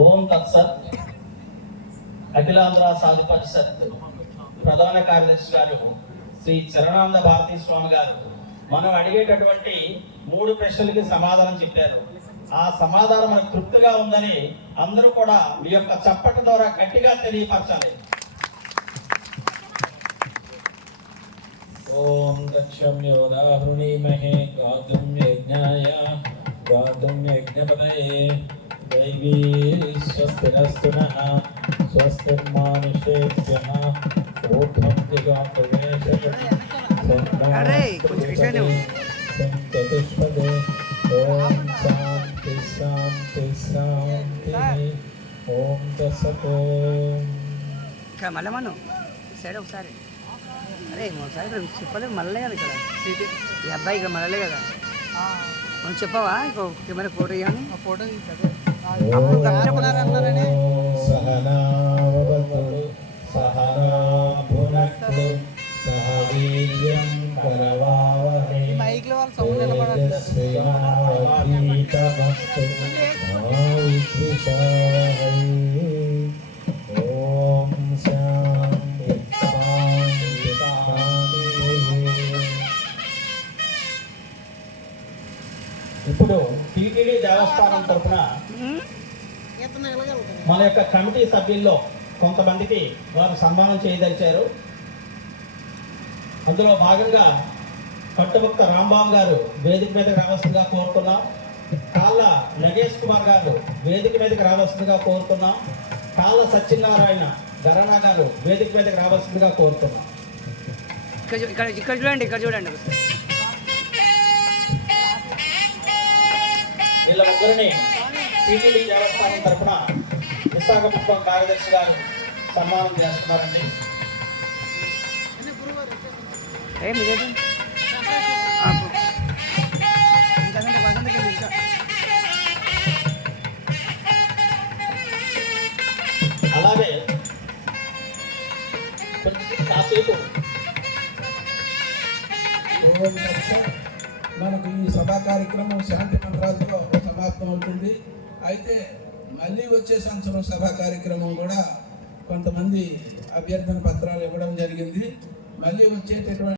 ఓం తత్సత్. అఖిలాంధ్ర సాధు పరిషత్ ప్రధాన కార్యదర్శి గారు శ్రీ చరణానంద భారతీ స్వామి గారు మనం అడిగేటటువంటి 3 ప్రశ్నలకి సమాధానం చెప్పారు. ఆ సమాధానం మనకు తృప్తిగా ఉందని అందరూ కూడా మీ యొక్క చప్పటి ద్వారా గట్టిగా తెలియపరచాలి. ఓం దక్షమ్యో రాహృణీమహే గాతుం యజ్ఞాయ గాతుం యజ్ఞపతయే దైవీ స్వస్తిరస్తు నః స్వస్తిర్మానుషేభ్యః ఊర్ధ్వం దిగాపవేశతుష్పదే ఓం శాంతి శాంతి శాంతి ఓం తత్సత్. మళ్ళీ మనం సైడ్ ఒకసారి అరే ఒకసారి ఇక్కడ చెప్పలేదు మళ్ళీ కదా ఇక్కడ ఈ అబ్బాయి ఇక్కడ మళ్ళీ కదా మనం చెప్పవా ఇంకో కెమెరా ఫోటో ఇవ్వని ఫోటో చెప్పనారన్నారని సహనావతు సహనాభునక్తు సహ వీర్యం కరవావహై మైక్లో వాళ్ళు సౌండ్ నిలబడాలి. తేజస్వినావధీతమస్తు మా విద్విషావహై. ఓం శాంతి శాంతి శాంతి. ఇప్పుడు టీటీడీ దేవస్థానం తరఫున మన యొక్క కమిటీ సభ్యుల్లో కొంతమందికి వారు సన్మానం చేయదలిచారు. అందులో భాగంగా పట్టుభక్త రాంబాబు గారు వేదిక మీదకి రావాల్సిందిగా కోరుతున్నాం. కాళ్ళ నగేష్ కుమార్ గారు వేదిక మీదకి రావాల్సిందిగా కోరుతున్నాం. కాళ్ళ సత్యనారాయణ ధరణా గారు వేదిక మీదకి రావాల్సిందిగా కోరుతున్నాం. ఇక్కడ చూడండి వీళ్ళ ముగ్గురిని టీటీడీ దేవస్థానం తరఫున విశాఖపట్నం కార్యదర్శి గారు సన్మానం చేస్తున్నారండి. అలాగే కాసేపు మనకు ఈ సభా కార్యక్రమం శాంతి మంత్రాలతో సమాప్తం అవుతుంది. అయితే మళ్ళీ వచ్చే సంవత్సరం సభా కార్యక్రమం కూడా కొంతమంది అభ్యర్థన పత్రాలు ఇవ్వడం జరిగింది. మళ్ళీ వచ్చేటటువంటి